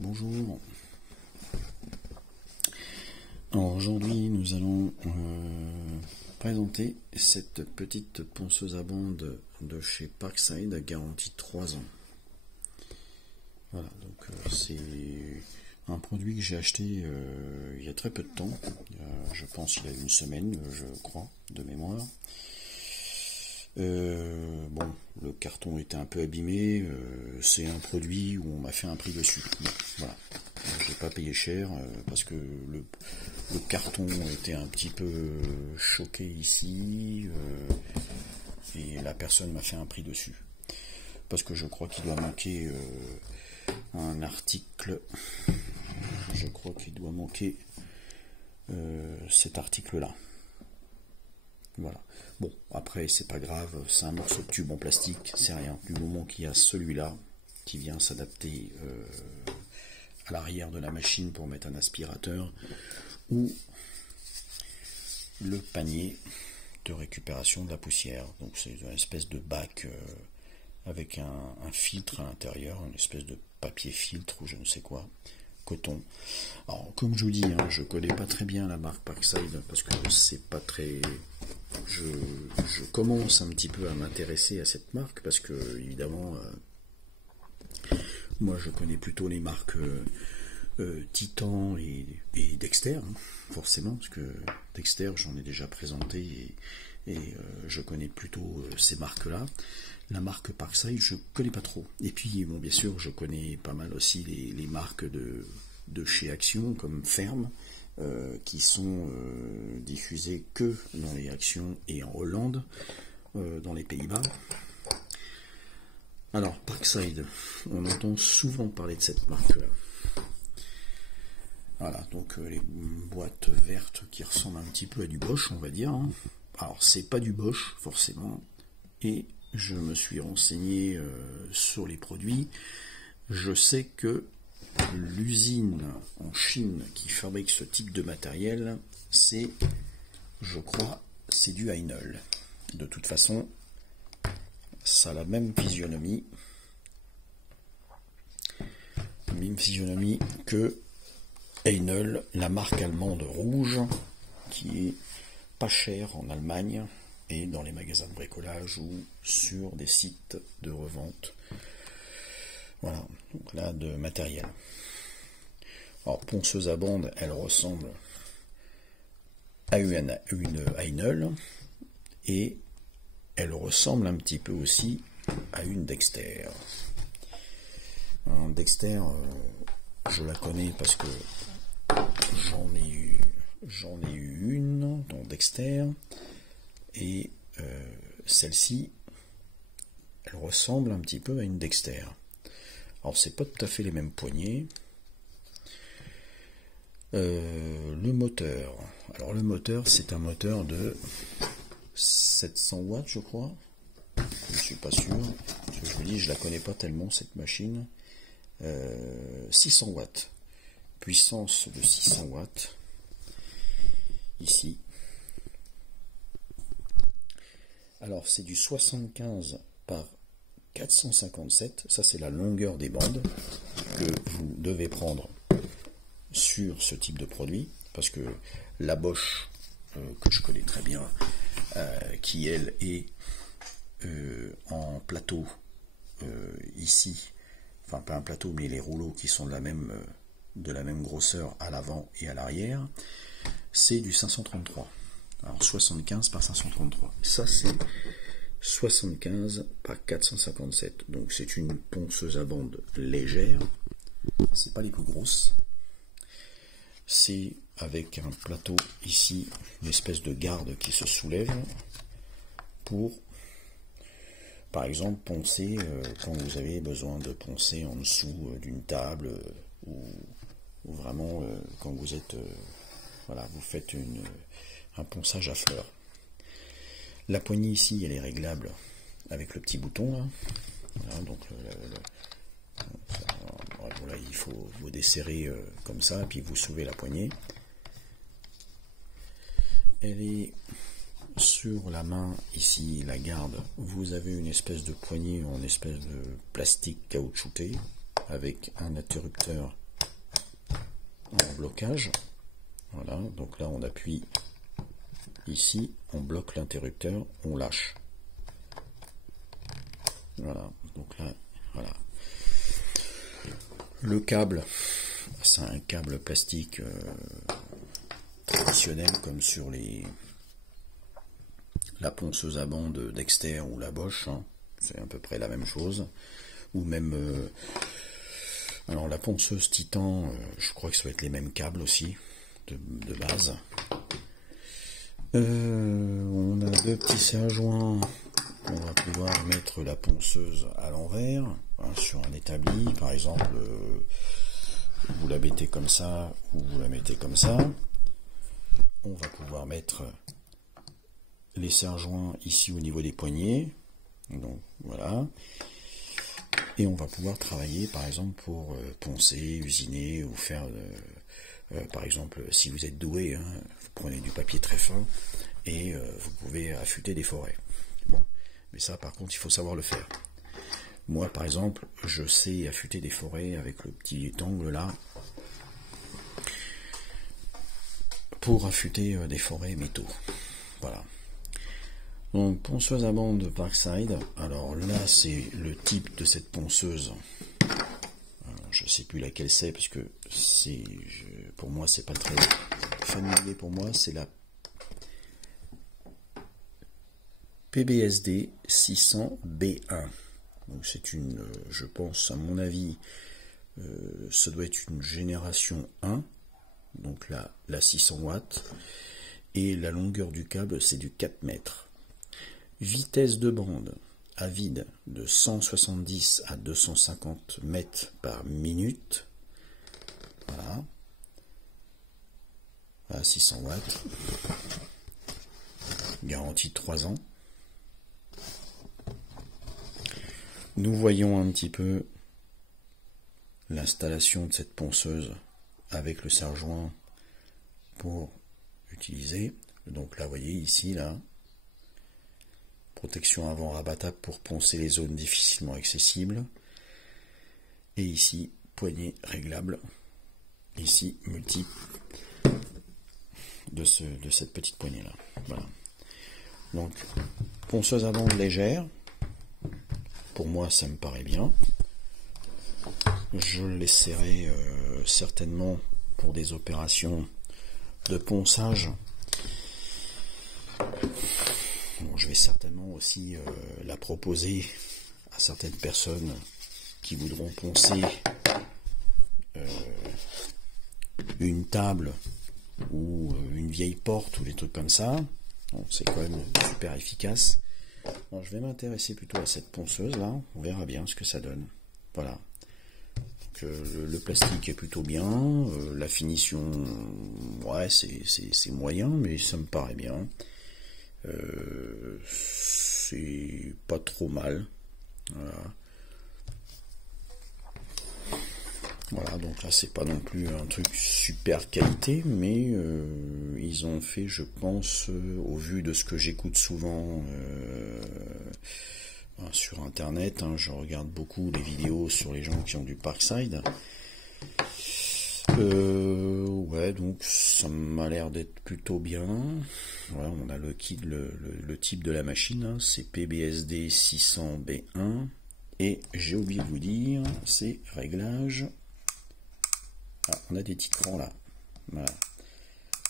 Bonjour. Alors aujourd'hui nous allons présenter cette petite ponceuse à bande de chez Parkside à garantie 3 ans. Voilà, donc c'est un produit que j'ai acheté il y a très peu de temps, je pense il y a une semaine, je crois, de mémoire. Bon, le carton était un peu abîmé, c'est un produit où on m'a fait un prix dessus. Bon, voilà, j'ai pas payé cher parce que le carton était un petit peu choqué ici et la personne m'a fait un prix dessus. Parce que je crois qu'il doit manquer un article, je crois qu'il doit manquer cet article-là. Voilà. Bon, après, c'est pas grave, c'est un morceau de tube en plastique, c'est rien. Du moment qu'il y a celui-là qui vient s'adapter à l'arrière de la machine pour mettre un aspirateur ou le panier de récupération de la poussière. Donc c'est une espèce de bac avec un filtre à l'intérieur, une espèce de papier filtre ou je ne sais quoi. Coton. Alors, comme je vous dis, hein, je connais pas très bien la marque Parkside parce que c'est pas très. Je commence un petit peu à m'intéresser à cette marque parce que évidemment, moi je connais plutôt les marques Titan et Dexter, hein, forcément, parce que Dexter j'en ai déjà présenté et je connais plutôt ces marques-là. La marque Parkside, je connais pas trop. Et puis, bon, bien sûr, je connais pas mal aussi les marques de chez Action, comme Ferme, qui sont diffusées que dans les Actions et en Hollande, dans les Pays-Bas. Alors, Parkside, on entend souvent parler de cette marque-là. Voilà, donc les boîtes vertes qui ressemblent un petit peu à du Bosch, on va dire. Hein. Alors, c'est pas du Bosch, forcément, et je me suis renseigné sur les produits. Je sais que l'usine en Chine qui fabrique ce type de matériel, c'est, je crois, c'est du Heinel. De toute façon, ça a la même physionomie que Heinel, la marque allemande rouge, qui est pas chère en Allemagne et dans les magasins de bricolage ou sur des sites de revente. Voilà, donc là de matériel. Alors ponceuse à bande, elle ressemble à une Heinel et elle ressemble un petit peu aussi à une Dexter. Alors, Dexter, je la connais parce que j'en ai eu une dans Dexter. Et celle-ci, elle ressemble un petit peu à une Dexter. Alors c'est pas tout à fait les mêmes poignées. Le moteur. Alors le moteur, c'est un moteur de 700 watts, je crois. Je ne suis pas sûr. Parce que je vous dis, je la connais pas tellement cette machine. 600 watts. Puissance de 600 watts. Ici. Alors c'est du 75 par 457, ça c'est la longueur des bandes que vous devez prendre sur ce type de produit, parce que la Bosch, que je connais très bien, qui elle est en plateau ici, enfin pas un plateau mais les rouleaux qui sont de la même grosseur à l'avant et à l'arrière, c'est du 533. Alors 75 par 533. Ça c'est 75 par 457. Donc c'est une ponceuse à bande légère. C'est pas les plus grosses. C'est avec un plateau ici, une espèce de garde qui se soulève pour, par exemple, poncer quand vous avez besoin de poncer en dessous d'une table ou vraiment quand vous êtes, voilà, vous faites un ponçage à fleurs. La poignée ici, elle est réglable avec le petit bouton là. Voilà, donc voilà, il faut vous desserrer comme ça, puis vous soulevez la poignée. Elle est sur la main ici, la garde. Vous avez une espèce de poignée en espèce de plastique caoutchouté avec un interrupteur en blocage. Voilà, donc là on appuie ici, on bloque l'interrupteur, on lâche. Voilà, donc là, voilà. Le câble, c'est un câble plastique traditionnel comme sur la ponceuse à bande Dexter ou la Bosch, hein. C'est à peu près la même chose. Ou même, alors la ponceuse Titan, je crois que ça va être les mêmes câbles aussi, de base. On a deux petits serre-joints. On va pouvoir mettre la ponceuse à l'envers, hein, sur un établi, par exemple, vous la mettez comme ça, ou vous la mettez comme ça. On va pouvoir mettre les serre-joints ici au niveau des poignets, donc voilà. Et on va pouvoir travailler, par exemple, pour poncer, usiner, ou faire, par exemple, si vous êtes doué, hein, vous prenez du papier très fin, et vous pouvez affûter des forêts. Bon. Mais ça, par contre, il faut savoir le faire. Moi, par exemple, je sais affûter des forêts avec le petit angle là, pour affûter des forêts métaux. Voilà. Donc, ponceuse à bande Parkside. Alors là, c'est le type de cette ponceuse. Alors, je sais plus laquelle c'est, parce que pour moi, c'est pas très familier pour moi. C'est la PBSD 600B1. Donc c'est une, je pense à mon avis, ça doit être une génération 1, donc la 600 watts, et la longueur du câble c'est du 4 mètres. Vitesse de bande à vide de 170 à 250 mètres par minute. Voilà. À 600 watts. Garantie de 3 ans. Nous voyons un petit peu l'installation de cette ponceuse avec le serre-joint pour utiliser. Donc là, vous voyez ici, là, protection avant rabattable pour poncer les zones difficilement accessibles. Et ici, poignée réglable. Ici, multiple de cette petite poignée là. Voilà. Donc, ponceuse à bande légère. Pour moi, ça me paraît bien. Je l'essaierai certainement pour des opérations de ponçage. Bon, je vais certainement aussi la proposer à certaines personnes qui voudront poncer une table ou une vieille porte ou des trucs comme ça. Bon, c'est quand même super efficace. Bon, je vais m'intéresser plutôt à cette ponceuse là, on verra bien ce que ça donne. Voilà. Donc, le plastique est plutôt bien, la finition, ouais, c'est moyen, mais ça me paraît bien. C'est pas trop mal. Voilà. Voilà, donc là c'est pas non plus un truc super qualité, mais ils ont fait, je pense, au vu de ce que j'écoute souvent sur internet, hein, je regarde beaucoup les vidéos sur les gens qui ont du Parkside. Ouais, donc ça m'a l'air d'être plutôt bien. Voilà, on a le type de la machine, hein, c'est PBSD 600B1, et j'ai oublié de vous dire, c'est réglage. Ah, on a des petits crans là. Voilà.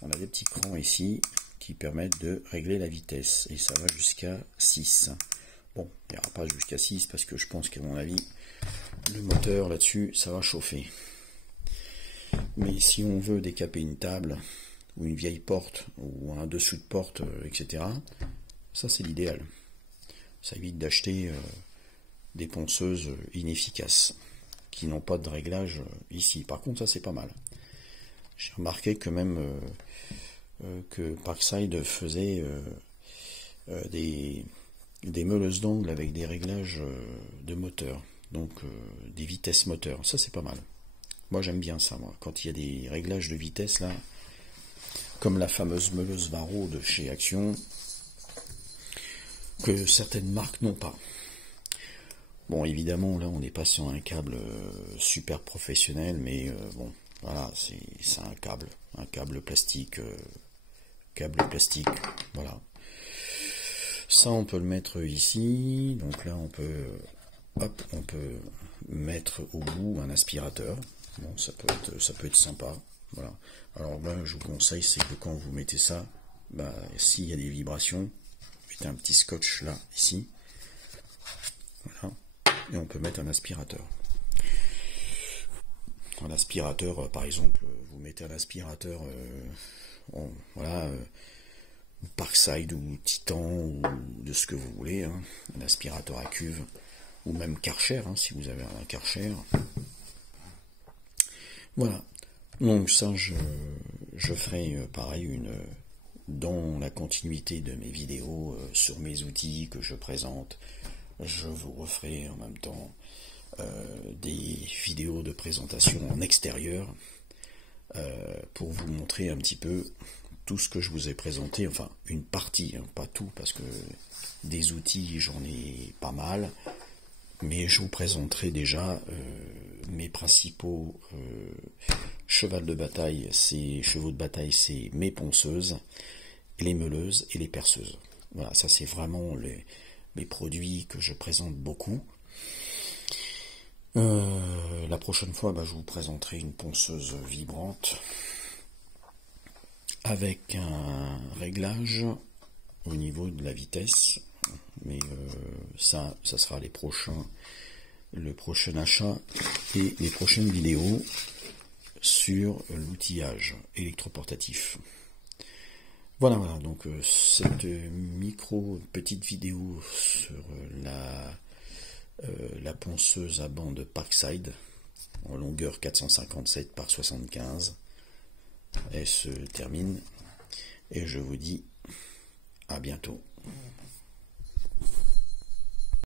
On a des petits crans ici qui permettent de régler la vitesse. Et ça va jusqu'à 6. Bon, il n'y aura pas jusqu'à 6 parce que je pense qu'à mon avis, le moteur là-dessus, ça va chauffer. Mais si on veut décaper une table ou une vieille porte ou un dessous de porte, etc., ça c'est l'idéal. Ça évite d'acheter des ponceuses inefficaces qui n'ont pas de réglage ici. Par contre, ça c'est pas mal. J'ai remarqué que même que Parkside faisait des meuleuses d'angle avec des réglages de moteur, donc des vitesses moteur. Ça c'est pas mal. Moi j'aime bien ça, moi. Quand il y a des réglages de vitesse là, comme la fameuse meuleuse Varro de chez Action, que certaines marques n'ont pas. Bon, évidemment, là, on n'est pas sur un câble super professionnel, mais bon, Voilà, c'est un câble plastique, voilà. Ça, on peut le mettre ici. Donc là, on peut mettre au bout un aspirateur. Bon, ça peut être sympa. Voilà. Alors là, je vous conseille, c'est que quand vous mettez ça, s'il y a des vibrations, mettez un petit scotch là, ici. Voilà. Et on peut mettre un aspirateur. Un aspirateur, par exemple, vous mettez un aspirateur, Parkside ou Titan ou de ce que vous voulez, hein, un aspirateur à cuve ou même Karcher, hein, si vous avez un Karcher. Voilà. Donc ça, je ferai pareil dans la continuité de mes vidéos sur mes outils que je présente. Je vous referai en même temps des vidéos de présentation en extérieur pour vous montrer un petit peu tout ce que je vous ai présenté, enfin une partie, hein, pas tout, parce que des outils j'en ai pas mal, mais je vous présenterai déjà mes principaux chevaux de bataille, c'est mes ponceuses, les meuleuses et les perceuses. Voilà, ça c'est vraiment mes produits que je présente beaucoup. La prochaine fois, je vous présenterai une ponceuse vibrante avec un réglage au niveau de la vitesse, mais ça sera le prochain achat et les prochaines vidéos sur l'outillage électroportatif. Voilà, donc cette petite vidéo sur la ponceuse à bande Parkside en longueur 457 par 75, elle se termine et je vous dis à bientôt.